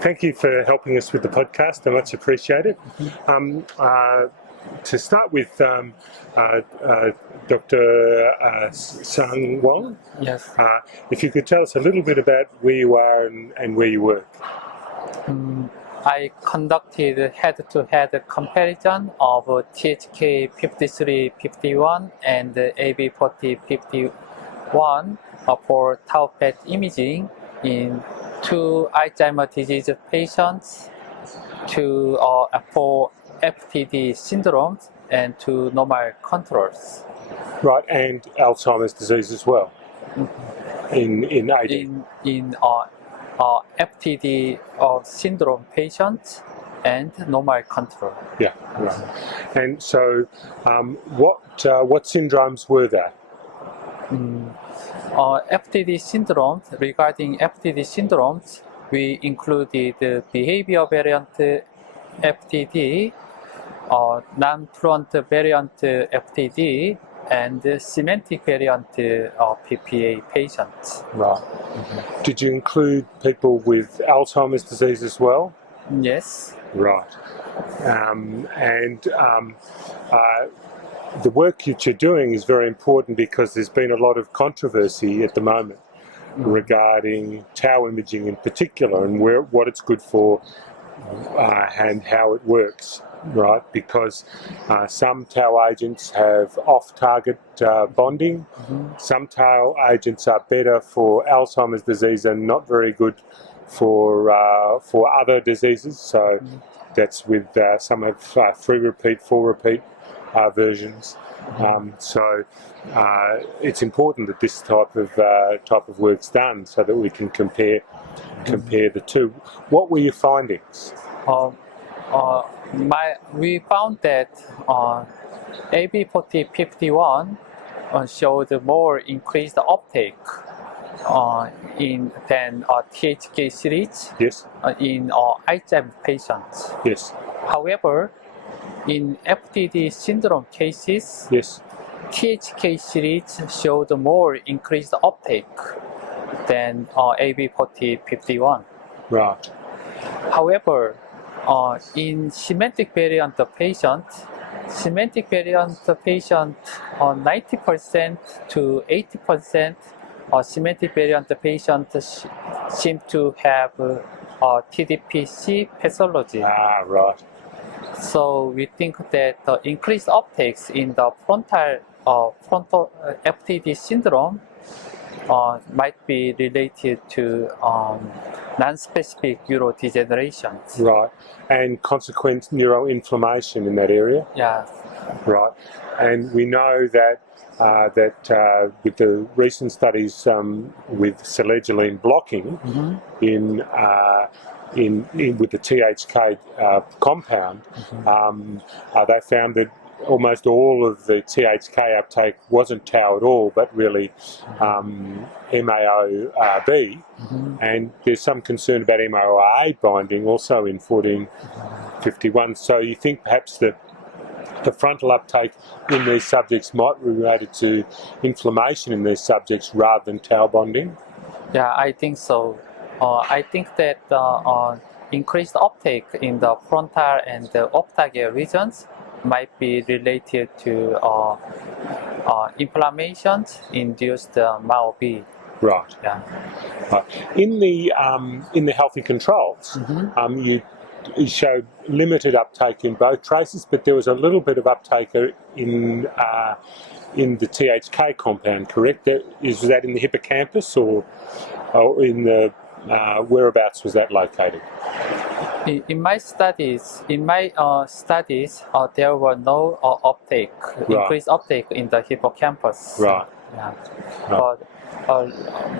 Thank you for helping us with the podcast. I much appreciate it. To start with, Dr. Sang Won, Yes. if you could tell us a little bit about where you are and where you work. I conducted head-to-head comparison of THK 5351 and AB 4051 for tau PET imaging in 2 Alzheimer's disease patients, for FTD syndromes, and 2 normal controls. Right, and Alzheimer's disease as well. In AD. In FTD syndrome patients and normal control. Yeah, right. And so, what syndromes were there? FTD syndromes. Regarding FTD syndromes, we included behavior variant FTD, non-fluent variant FTD, and semantic variant PPA patients. Right. Did you include people with Alzheimer's disease as well? Yes. Right. The work that you're doing is very important because there's been a lot of controversy at the moment regarding tau imaging in particular and what it's good for and how it works. Right, because some tau agents have off-target bonding. Some tau agents are better for Alzheimer's disease and not very good for other diseases. So that's with some have 3 repeat, 4 repeat versions. So it's important that this type of work's done so that we can compare the two. What were your findings? We found that AB4051 showed more increased uptake than THK series. Yes. In Alzheimer's patients. Yes. However, in FTD syndrome cases, yes, THK series showed more increased uptake than AB4051. Right. However, in semantic variant patient, 90% to 80% semantic variant patients seem to have TDP-C pathology. Ah, right. So we think that the increased uptakes in the frontal FTD syndrome might be related to non-specific neurodegeneration. Right, and consequent neuroinflammation in that area. Yeah. Right, and we know that with the recent studies with selegiline blocking with the THK compound, they found that almost all of the THK uptake wasn't tau at all, but really MAO-B, and there's some concern about MAO-A binding also in 1451. So you think perhaps the frontal uptake in these subjects might be related to inflammation in these subjects rather than tau bonding? Yeah, I think so. I think that increased uptake in the frontal and the off-target regions might be related to inflammation induced MAO-B. Right. Yeah. Right. In the healthy controls, you showed limited uptake in both traces, but there was a little bit of uptake in the THK compound. Correct? Was that in the hippocampus or in the whereabouts was that located? In my studies, there were no uptake, increased uptake in the hippocampus. Right. Yeah. Right.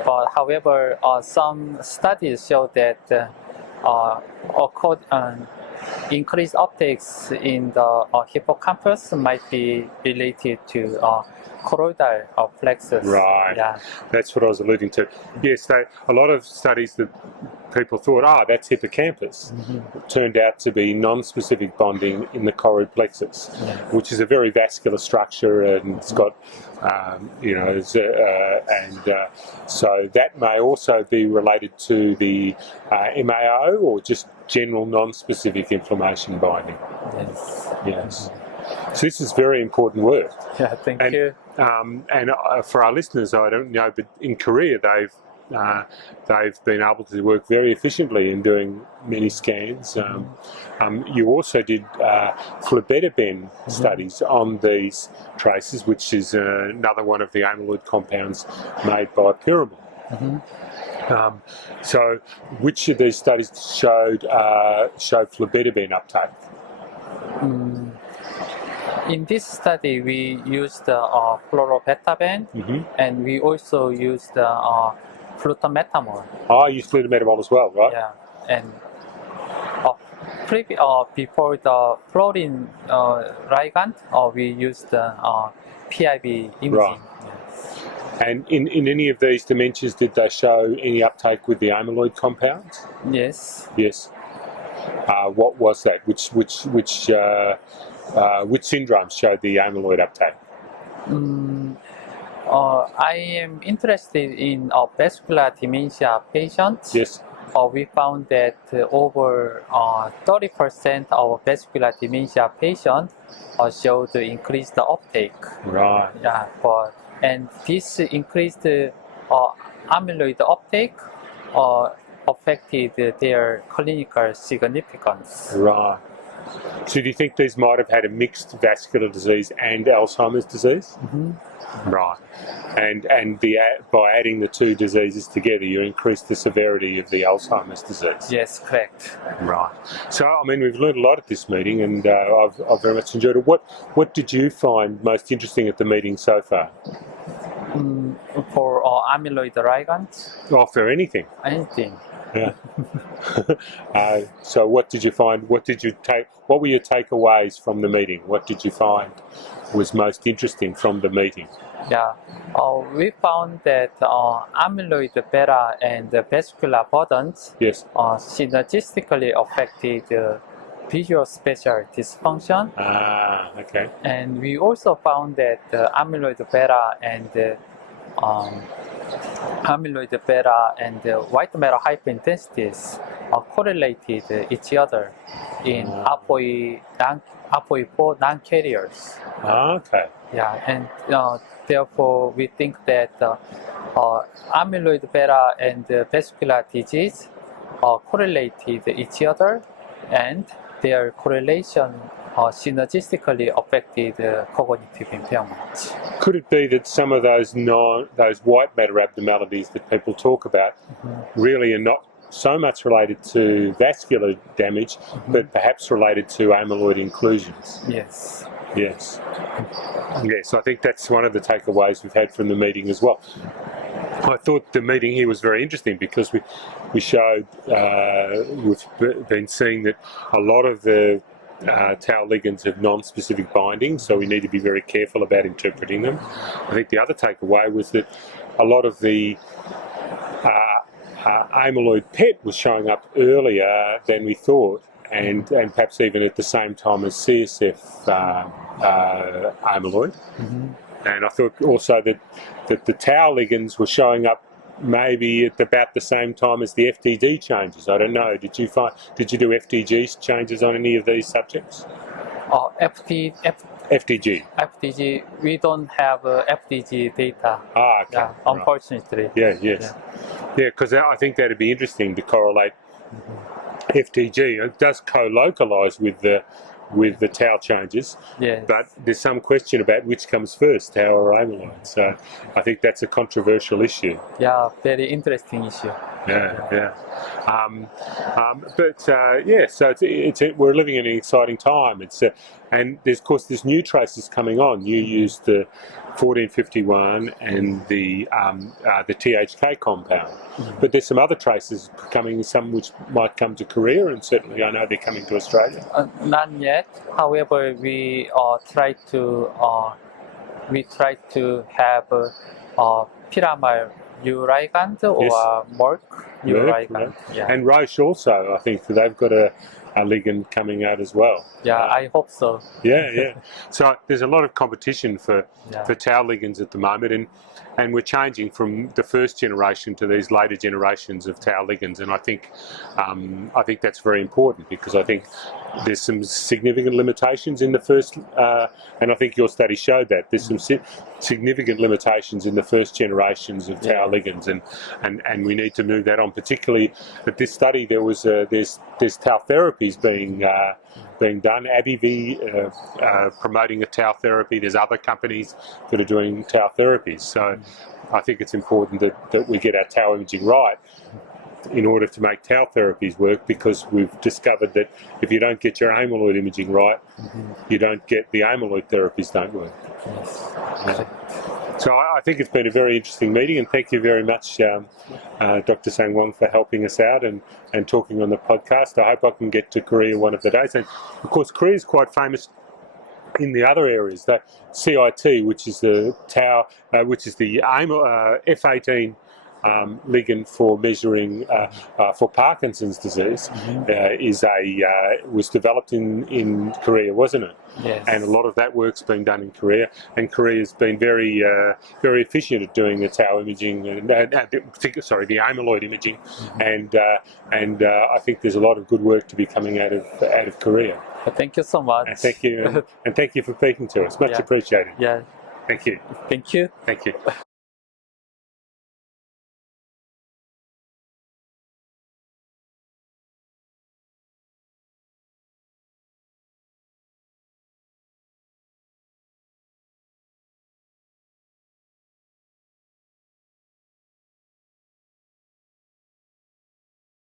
But however, some studies show that increased uptakes in the hippocampus might be related to choroidal plexus. Right. Yeah. That's what I was alluding to. Yes, a lot of studies that people thought, that's hippocampus, turned out to be non-specific bonding in the choroid plexus, which is a very vascular structure, and it's got, so that may also be related to the MAO or just general non-specific inflammation binding. Yes. Yes. So this is very important work. Yeah. Thank you. And for our listeners, I don't know, but in Korea they've been able to work very efficiently in doing many scans. You also did phlebotomy studies on these traces, which is another one of the amyloid compounds made by pyramid. So, which of these studies showed phlebotomy uptake? In this study, we used fluorobetabine, and we also used flutometamol. You used flutometamol as well, right? Yeah, and before the fluorine ligand, we used PIB imaging. Right. Yes. And in any of these dementias, did they show any uptake with the amyloid compounds? Yes. Yes. What was that? Which syndromes showed the amyloid uptake? I am interested in vascular dementia patients. Yes. We found that over 30% of vascular dementia patients showed increased uptake. Right. Yeah, and this increased amyloid uptake affected their clinical significance. Right. So do you think these might have had a mixed vascular disease and Alzheimer's disease? Right. And by adding the two diseases together, you increase the severity of the Alzheimer's disease. Yes, correct. Right. So, I mean, we've learned a lot at this meeting, and I've very much enjoyed it. What did you find most interesting at the meeting so far? For amyloid ligands? For anything. Anything. Yeah. So what did you find? What were your takeaways from the meeting? What did you find was most interesting from the meeting? Yeah, we found that amyloid beta and the vascular burdens synergistically affected visual spatial dysfunction. Okay. And we also found that amyloid beta and white matter hyperintensities correlated each other in APOE4 non-carriers. Okay. Yeah, and therefore we think that amyloid beta and vascular disease correlated each other, and their correlation synergistically affected cognitive impairment. Could it be that some of those white matter abnormalities that people talk about really are not so much related to vascular damage, but perhaps related to amyloid inclusions? Yes. Yes. Yes, I think that's one of the takeaways we've had from the meeting as well. I thought the meeting here was very interesting because we showed, we've been seeing that a lot of the tau ligands have non-specific binding, so we need to be very careful about interpreting them. I think the other takeaway was that a lot of the amyloid PET was showing up earlier than we thought, and perhaps even at the same time as CSF amyloid. And I thought also that the tau ligands were showing up maybe at about the same time as the FTG changes. I don't know. Did you do FTG changes on any of these subjects? FTG. FTG. We don't have FTG data. Okay. Yeah, unfortunately. Yeah. Yes. Yeah, because I think that'd be interesting to correlate FTG. It does co-localize with the tau changes, but there's some question about which comes first, tau or amyloid. So I think that's a controversial issue. Yeah, very interesting issue. Yeah. So we're living in an exciting time. And there's, of course, there's new traces coming on. You used the 1451 and the THK compound, but there's some other traces coming, some which might come to Korea, and certainly I know they're coming to Australia. Not yet. However, we try to we try to have pyramid ligand or Merck ligand. Right. Yeah. And Roche also, I think they've got a ligand coming out as well. Yeah, I hope so. Yeah. So there's a lot of competition for Yeah. tau ligands at the moment, and we're changing from the first generation to these later generations of tau ligands, and I think that's very important, because I think there's some significant limitations in the first, and I think your study showed that there's some significant limitations in the first generations of tau ligands, and we need to move that on. Particularly at this study, there's tau therapies being done. AbbVie promoting a tau therapy. There's other companies that are doing tau therapies. So I think it's important that we get our tau imaging right in order to make tau therapies work, because we've discovered that if you don't get your amyloid imaging right, you don't get the amyloid therapies don't work. Yes. So I think it's been a very interesting meeting, and thank you very much, Dr. Sang Won, for helping us out and talking on the podcast. I hope I can get to Korea one of the days. And of course, Korea is quite famous in the other areas, that CIT, which is the tau, which is the F18 ligand for measuring for Parkinson's disease, was developed in Korea, wasn't it? Yes. And a lot of that work's been done in Korea, and Korea has been very efficient at doing the tau imaging and the amyloid imaging, and I think there's a lot of good work to be coming out of Korea. Thank you so much. And thank you, and thank you for speaking to us. Much appreciated. Yeah. Thank you. Thank you. Thank you.